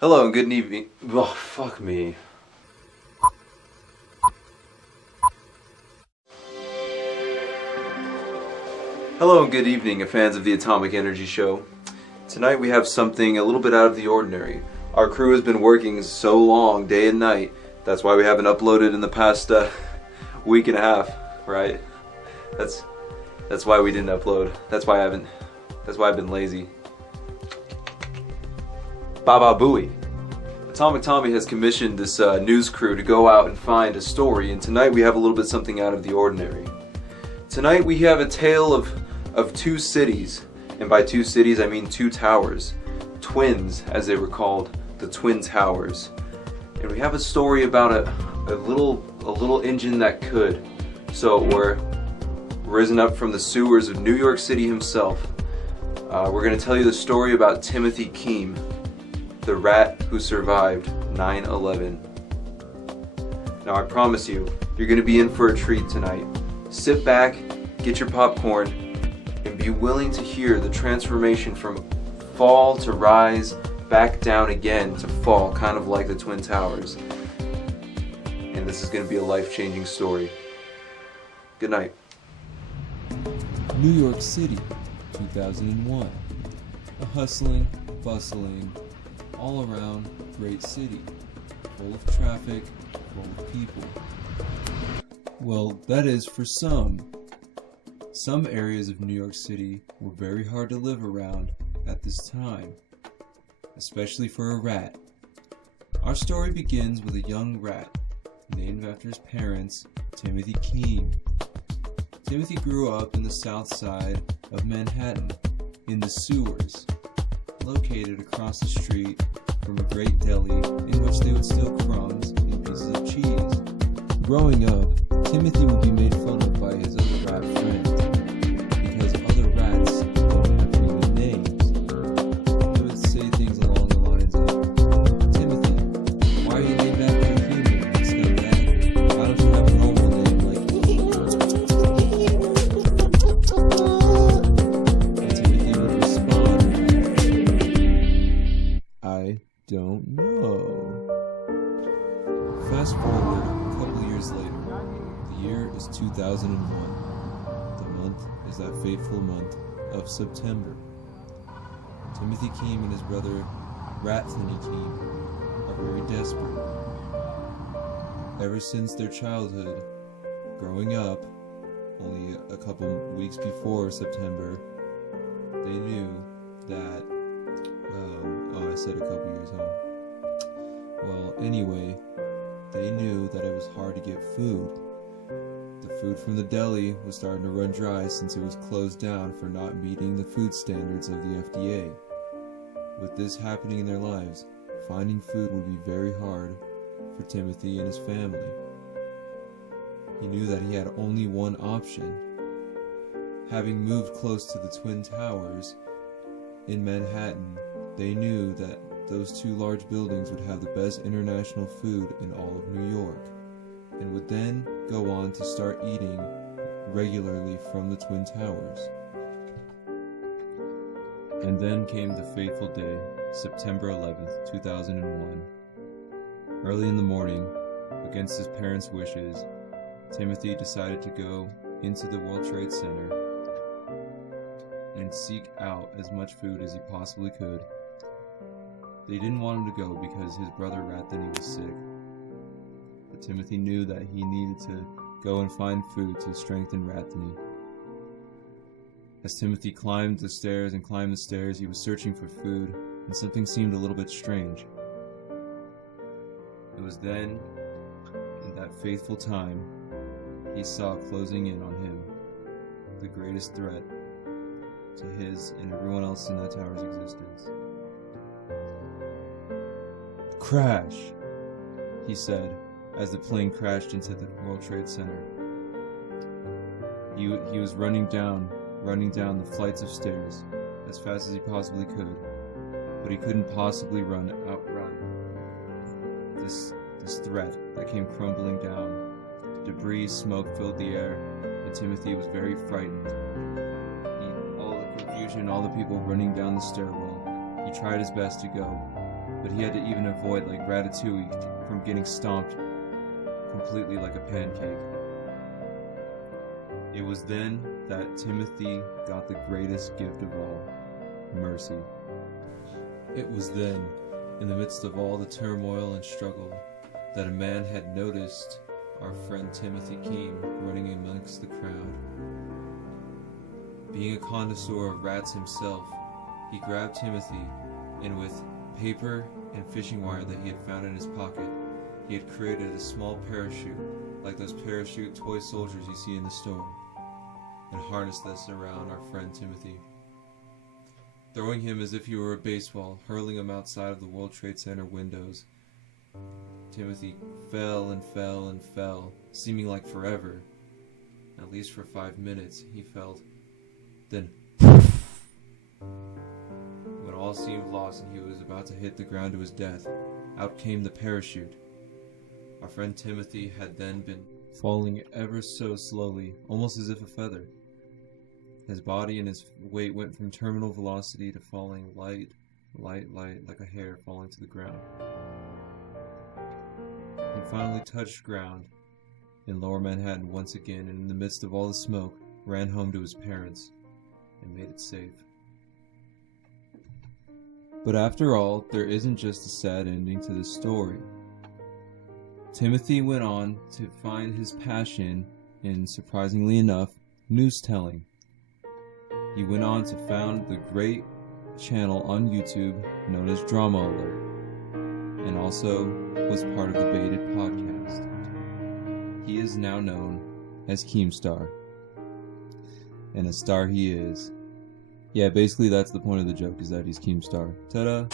Hello and good evening. Oh, fuck me. Hello and good evening, fans of the Atomic Energy Show. Tonight we have something a little bit out of the ordinary. Our crew has been working so long, day and night. That's why we haven't uploaded in the past week and a half, right? That's why we didn't upload. That's why I've been lazy. Baba Booey. Atomic Tommy has commissioned this news crew to go out and find a story, and tonight we have a little bit something out of the ordinary. Tonight we have a tale of two cities, and by two cities I mean two towers. Twins, as they were called, the Twin Towers. And we have a story about a little engine that could. So we're risen up from the sewers of New York City himself. We're going to tell you the story about Timothy Keem, the rat who survived 9/11. Now I promise you, you're going to be in for a treat tonight. Sit back, get your popcorn, and be willing to hear the transformation from fall to rise, back down again to fall, kind of like the Twin Towers. And this is going to be a life-changing story. Good night. New York City, 2001. A hustling, bustling, all-around great city, full of traffic, full of people. Well, that is for some. Some areas of New York City were very hard to live around at this time, especially for a rat. Our story begins with a young rat, named after his parents, Timothy Keem. Timothy grew up in the south side of Manhattan, in the sewers, located across the street from a great deli in which they would steal crumbs and pieces of cheese. Growing up, Timothy would be made fun of by his other rat friends because other rats don't have human names. They would say things along the lines of, "Timothy, why are you named after a human, scumbag? Why don't you have a normal name like..." And Timothy would respond, "I don't know." Fast forward a couple years later. The year is 2001. The month is that fateful month of September. Timothy Keem and his brother Anthony Keem are very desperate. Ever since their childhood, growing up, only a couple weeks before September, they knew that, I said a couple years, huh? Well, anyway, they knew that it was hard to get food. The food from the deli was starting to run dry since it was closed down for not meeting the food standards of the FDA. With this happening in their lives, finding food would be very hard for Timothy and his family. He knew that he had only one option. Having moved close to the Twin Towers in Manhattan, they knew that those two large buildings would have the best international food in all of New York, and would then go on to start eating regularly from the Twin Towers. And then came the fateful day, September 11th, 2001. Early in the morning, against his parents' wishes, Timothy decided to go into the World Trade Center and seek out as much food as he possibly could. They didn't want him to go because his brother Anthony was sick. But Timothy knew that he needed to go and find food to strengthen Anthony. As Timothy climbed the stairs, he was searching for food, and something seemed a little bit strange. It was then, in that fateful time, he saw closing in on him the greatest threat to his and everyone else in that tower's existence. "Crash," he said, as the plane crashed into the World Trade Center. He was running down the flights of stairs as fast as he possibly could, but he couldn't possibly outrun this threat that came crumbling down. Debris, smoke filled the air, and Timothy was very frightened. All the confusion, all the people running down the stairwell, he tried his best to go, but he had to even avoid, like Ratatouille, from getting stomped completely like a pancake. It was then that Timothy got the greatest gift of all, mercy. It was then, in the midst of all the turmoil and struggle, that a man had noticed our friend Timothy Keem running amongst the crowd. Being a connoisseur of rats himself, he grabbed Timothy, and with paper and fishing wire that he had found in his pocket, he had created a small parachute, like those parachute toy soldiers you see in the store, and harnessed this around our friend Timothy. Throwing him as if he were a baseball, hurling him outside of the World Trade Center windows, Timothy fell and fell and fell, seeming like forever. At least for 5 minutes, he felt. Then, when all seemed lost and he was about to hit the ground to his death, out came the parachute. Our friend Timothy had then been falling ever so slowly, almost as if a feather. His body and his weight went from terminal velocity to falling light, like a hair falling to the ground. He finally touched ground in Lower Manhattan once again, and in the midst of all the smoke, ran home to his parents and made it safe. But after all, there isn't just a sad ending to this story. Timothy went on to find his passion in, surprisingly enough, news-telling. He went on to found the great channel on YouTube known as Drama Alert, and also was part of the Baited podcast. He is now known as Keemstar. And a star he is. Yeah, basically that's the point of the joke, is that he's Keemstar. Ta-da!